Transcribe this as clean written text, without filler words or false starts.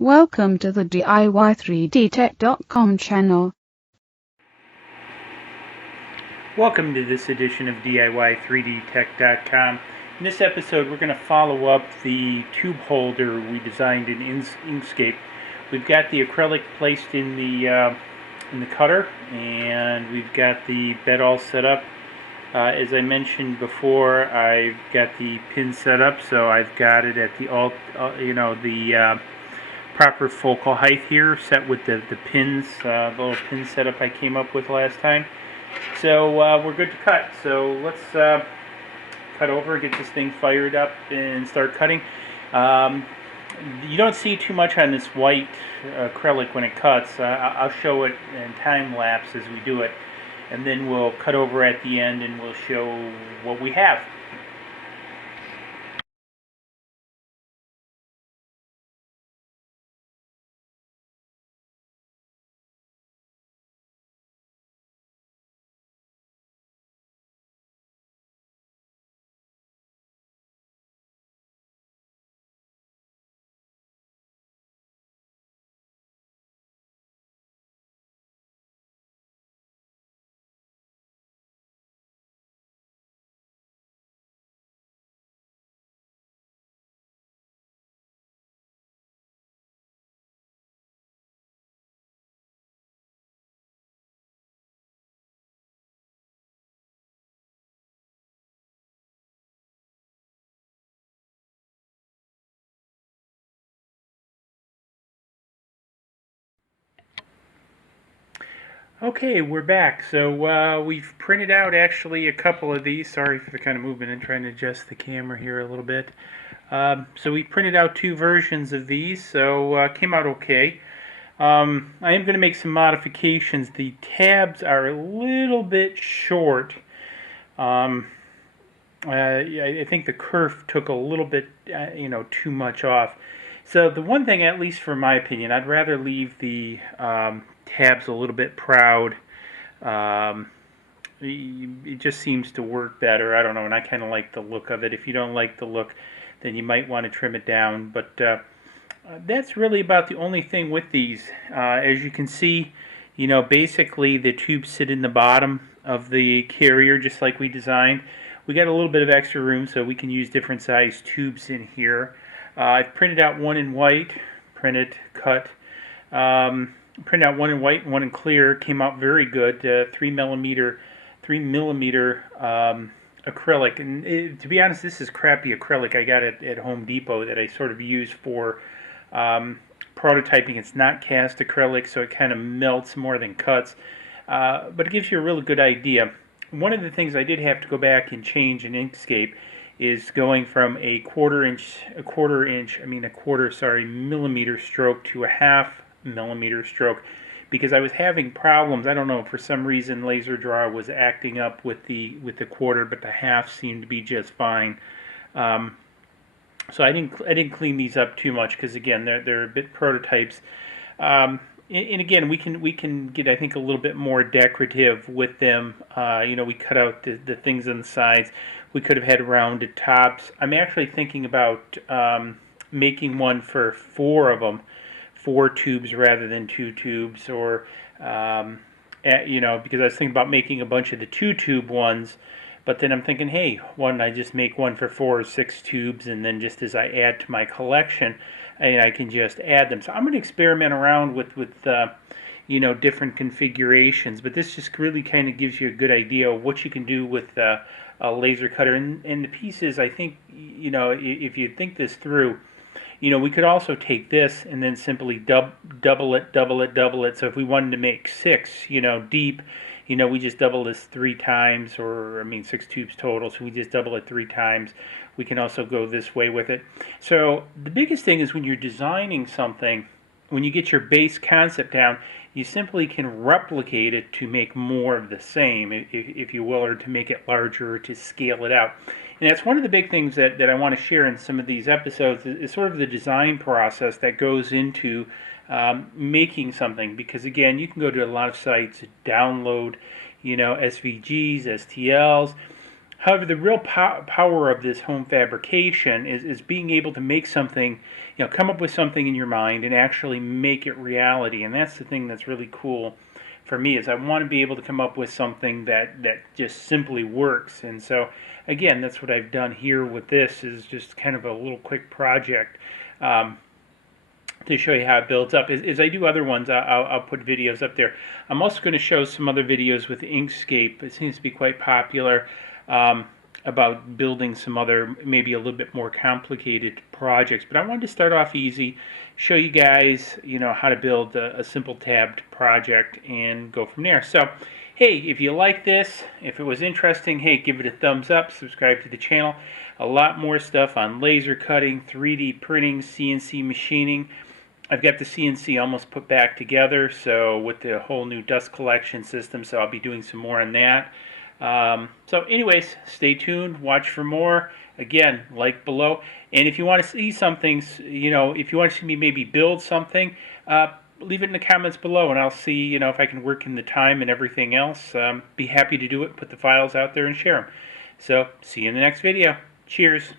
Welcome to the DIY3DTech.com channel. Welcome to this edition of DIY3DTech.com. In this episode, we're going to follow up the tube holder we designed in Inkscape. We've got the acrylic placed in the cutter, and we've got the bed all set up. As I mentioned before, I've got the pin set up, so I've got it at the proper focal height here, set with the pins, the little pin setup I came up with last time. So we're good to cut. So let's cut over, get this thing fired up, and start cutting. You don't see too much on this white acrylic when it cuts. I'll show it in time lapse as we do it, and then we'll cut over at the end and we'll show what we have. Okay, we're back. So we've printed out actually a couple of these. Sorry for the kind of movement and trying to adjust the camera here a little bit. So we printed out two versions of these, so came out okay. I am going to make some modifications. The tabs are a little bit short. I think the kerf took a little bit, too much off. So the one thing, at least for my opinion, I'd rather leave the tabs a little bit proud. It just seems to work better. I don't know, and I kind of like the look of it. If you don't like the look, then you might want to trim it down. But that's really about the only thing with these. As you can see, basically the tubes sit in the bottom of the carrier, just like we designed. We got a little bit of extra room, so we can use different size tubes in here. I've printed out one in white, printed, cut. Printed out one in white and one in clear. Came out very good. 3mm acrylic. And to be honest, this is crappy acrylic I got at Home Depot that I sort of use for prototyping. It's not cast acrylic, so it kind of melts more than cuts. But it gives you a really good idea. One of the things I did have to go back and change in Inkscape is going from a millimeter stroke to a half millimeter stroke, because I was having problems. I don't know, for some reason Laser Draw was acting up with the quarter, but the half seemed to be just fine. So I didn't clean these up too much, because again, they're a bit prototypes. And again, we can get, I think, a little bit more decorative with them. We cut out the things on the sides. We could have had rounded tops. I'm actually thinking about making one for 4 of them, 4 tubes rather than 2 tubes, or because I was thinking about making a bunch of the 2-tube ones. But then I'm thinking, hey, why don't I just make one for 4 or 6 tubes, and then just as I add to my collection, and I can just add them. So I'm going to experiment around with different configurations, but this just really kind of gives you a good idea of what you can do with a laser cutter. And the pieces, I think, if you think this through, we could also take this and then simply double it. So if we wanted to make 6, deep, we just double this 3 times, or 6 tubes total, so we just double it 3 times. We can also go this way with it. So the biggest thing is when you're designing something, when you get your base concept down, you simply can replicate it to make more of the same, if you will, or to make it larger, or to scale it out. And that's one of the big things that I want to share in some of these episodes, is sort of the design process that goes into making something. Because again, you can go to a lot of sites, download, SVGs, STLs, However, the real power of this home fabrication is being able to make something, come up with something in your mind and actually make it reality. And that's the thing that's really cool for me, is I want to be able to come up with something that just simply works. And so, again, that's what I've done here with this, is just kind of a little quick project. To show you how it builds up. As I do other ones, I'll put videos up there. I'm also going to show some other videos with Inkscape. It seems to be quite popular, about building some other, maybe a little bit more complicated projects. But I wanted to start off easy, show you guys, how to build a simple tabbed project and go from there. So, hey, if you like this, if it was interesting, hey, give it a thumbs up, subscribe to the channel. A lot more stuff on laser cutting, 3D printing, CNC machining. I've got the CNC almost put back together, so with the whole new dust collection system, so I'll be doing some more on that. So anyways, stay tuned, watch for more. Again, like below. And if you want to see something, if you want to see me maybe build something, leave it in the comments below, and I'll see, if I can work in the time and everything else. Be happy to do it, put the files out there and share them. So, see you in the next video. Cheers.